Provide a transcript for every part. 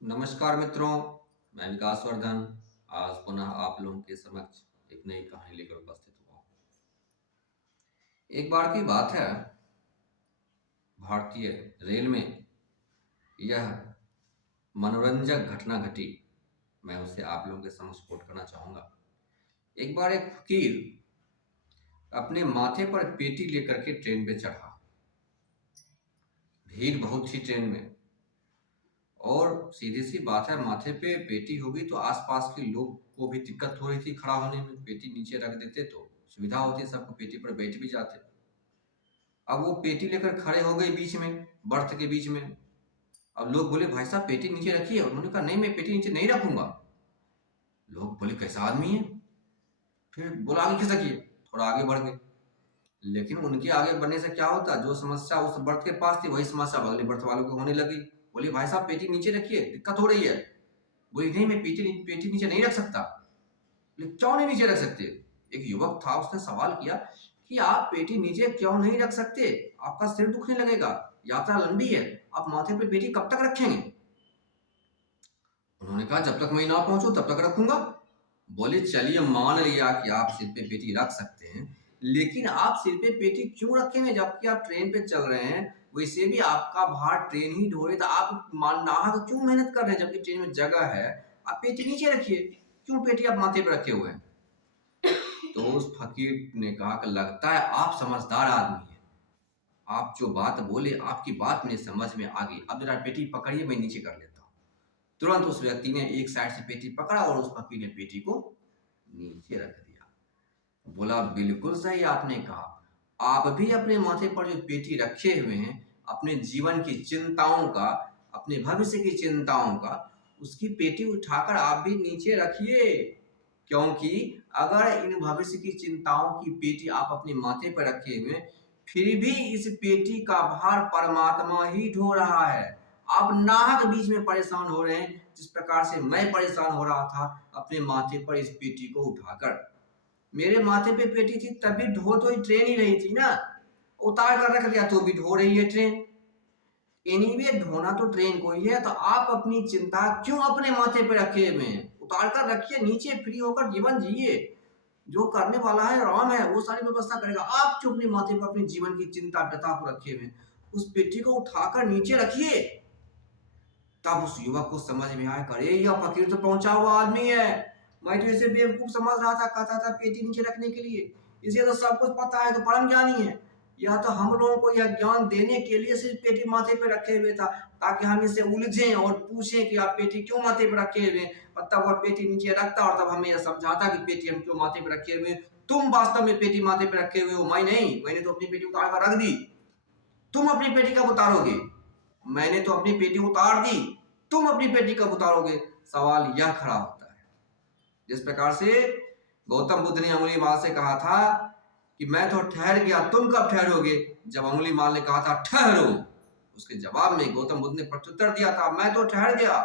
नमस्कार मित्रों, मैं विकास वर्धन आज पुनः आप लोगों के समक्ष एक नई कहानी लेकर उपस्थित हुआ हूँ। एक बार की बात है, भारतीय रेल में यह मनोरंजक घटना घटी। मैं उसे आप लोगों के समक्ष कोट करना चाहूँगा। एक बार एक फकीर अपने माथे पर पेटी लेकर के ट्रेन पे चढ़ा। भीड़ बहुत थी ट्रेन में और सीधी सी बात है, माथे पे पेटी होगी तो आसपास के लोग को भी दिक्कत हो रही थी खड़ा होने में। पेटी नीचे रख देते तो सुविधा होती, सबको पेटी पर बैठ भी जाते। अब वो पेटी लेकर खड़े हो गए बीच में, बर्थ के बीच में। अब लोग बोले, भाई साहब पेटी नीचे रखिए। उन्होंने कहा, नहीं, मैं पेटी नीचे नहीं रखूंगा। लोग बोले, कैसा आदमी है। फिर बोला, आगे खिसकिए। थोड़ा आगे बढ़ गए, लेकिन उनके आगे बढ़ने से क्या होता, जो समस्या उस बर्थ के पास थी वही समस्या अगले बर्थ वालों को होने लगी। बोले, भाई साहब पेटी नीचे रखिए, दिक्कत हो रही है। बोले, नहीं, मैं पेटी नीचे नहीं रख सकता। बोले, क्यों नहीं नीचे रख सकते। एक युवक था, उसने सवाल किया कि आप पेटी नीचे क्यों नहीं रख सकते, आपका सिर दुखने लगेगा, यात्रा लंबी है, आप माथे पे पेटी कब तक रखेंगे। उन्होंने कहा, जब तक मैं ना पहुंचू तब तक रखूंगा। बोले, चलिए मान लिया कि आप सिर पे पेटी रख सकते हैं, लेकिन आप सिर पे पेटी क्यों रखेंगे जबकि आप ट्रेन पे चल रहे हैं। वैसे भी आपका भार ट्रेन ही ढो रही, तो आप नाहक क्यों मेहनत कर रहे हैं जबकि ट्रेन में जगह है। आप पेटी नीचे रखिए, क्यों पेटी आप माथे पे रखे हुए हैं। तो उस फकीर ने कहा कि लगता है आप समझदार आदमी हैं, आप जो बात बोले आपकी बात मेरे समझ में आ गई। अब जरा पेटी पकड़िए, मैं नीचे कर लेता हूँ। तुरंत उस व्यक्ति ने एक साइड से पेटी पकड़ा और उस फकीर ने पेटी को नीचे रख दिया। बोला, बिल्कुल सही आपने कहा, आप भी अपने माथे पर जो पेटी रखे हुए हैं, अपने जीवन की चिंताओं का, अपने भविष्य की चिंताओं का, उसकी पेटी उठाकर आप भी नीचे रखिए। क्योंकि अगर इन भविष्य की चिंताओं की पेटी आप अपने माथे पर रखे हुए, फिर भी इस पेटी का भार परमात्मा ही ढो रहा है। आप नाहक बीच में परेशान हो रहे हैं, जिस प्रकार से मैं परेशान हो रहा था अपने माथे पर इस पेटी को उठाकर। मेरे माथे पे पेटी थी तभी ढो तो ट्रेन ही रही थी ना, उतार कर रख दिया तो भी ढो रही है ट्रेन। एनीवे ढोना तो ट्रेन को ही है, तो आप अपनी चिंता क्यों अपने माथे पे रखे हुए हैं। उतार कर रखिए नीचे, फ्री होकर जीवन जिए। जो करने वाला है राम है, वो सारी व्यवस्था करेगा। आप क्यों अपने माथे पर अपने जीवन की चिंता व्यथा को रखे हुए हैं। उस पेटी को उठाकर नीचे रखिए। तब उस युवक को समझ में आया, अरे यह फकीर तो पहुंचा हुआ आदमी है, मैं तो इसे बेवकूफ समझ रहा था, कहता था पेटी नीचे रखने के लिए, इसे तो सब कुछ पता है, तो परम ज्ञानी है। यह तो हम लोगों को यह ज्ञान देने के लिए सिर्फ पेटी माथे पे रखे हुए था, ताकि हम इसे उलझें और पूछें कि आप पेटी क्यों माथे पे रखे हुए हैं। और तब वह पेटी नीचे रखता और तब हमें यह समझाता कि पेटी हम क्यों माथे पे रखे हुए हैं। तुम वास्तव में पेटी माथे पे रखे हुए हो, मैं नहीं। मैंने तो अपनी पेटी उतार कर रख दी, तुम अपनी पेटी कब उतारोगे। मैंने तो अपनी पेटी उतार दी, तुम अपनी पेटी कब उतारोगे। सवाल यह खड़ा होता है। जिस प्रकार से गौतम बुद्ध ने अंगुलीमाल से कहा था कि मैं तो ठहर गया, तुम कब ठहरोगे। जब अंगुलीमाल ने कहा था ठहरो, उसके जवाब में गौतम बुद्ध ने प्रत्युत्तर दिया था, मैं तो ठहर गया,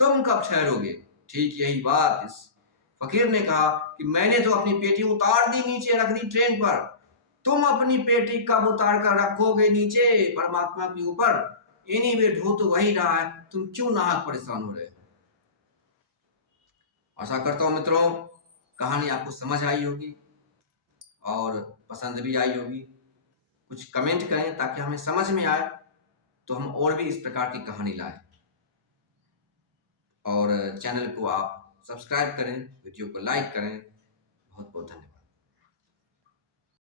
तुम कब ठहरोगे। ठीक यही बात इस फकीर ने कहा कि मैंने तो अपनी पेटी उतार दी, नीचे रख दी ट्रेन पर, तुम अपनी पेटी कब उतार कर रखोगे नीचे परमात्मा के ऊपर। एनीवे ढो तो वही रहा है, तुम क्यों नाहक परेशान हो रहे हो। आशा करता हूं मित्रों, कहानी आपको समझ आई होगी और पसंद भी आई होगी। कुछ कमेंट करें ताकि हमें समझ में आए, तो हम और भी इस प्रकार की कहानी लाएं। और चैनल को आप सब्सक्राइब करें, वीडियो को लाइक करें।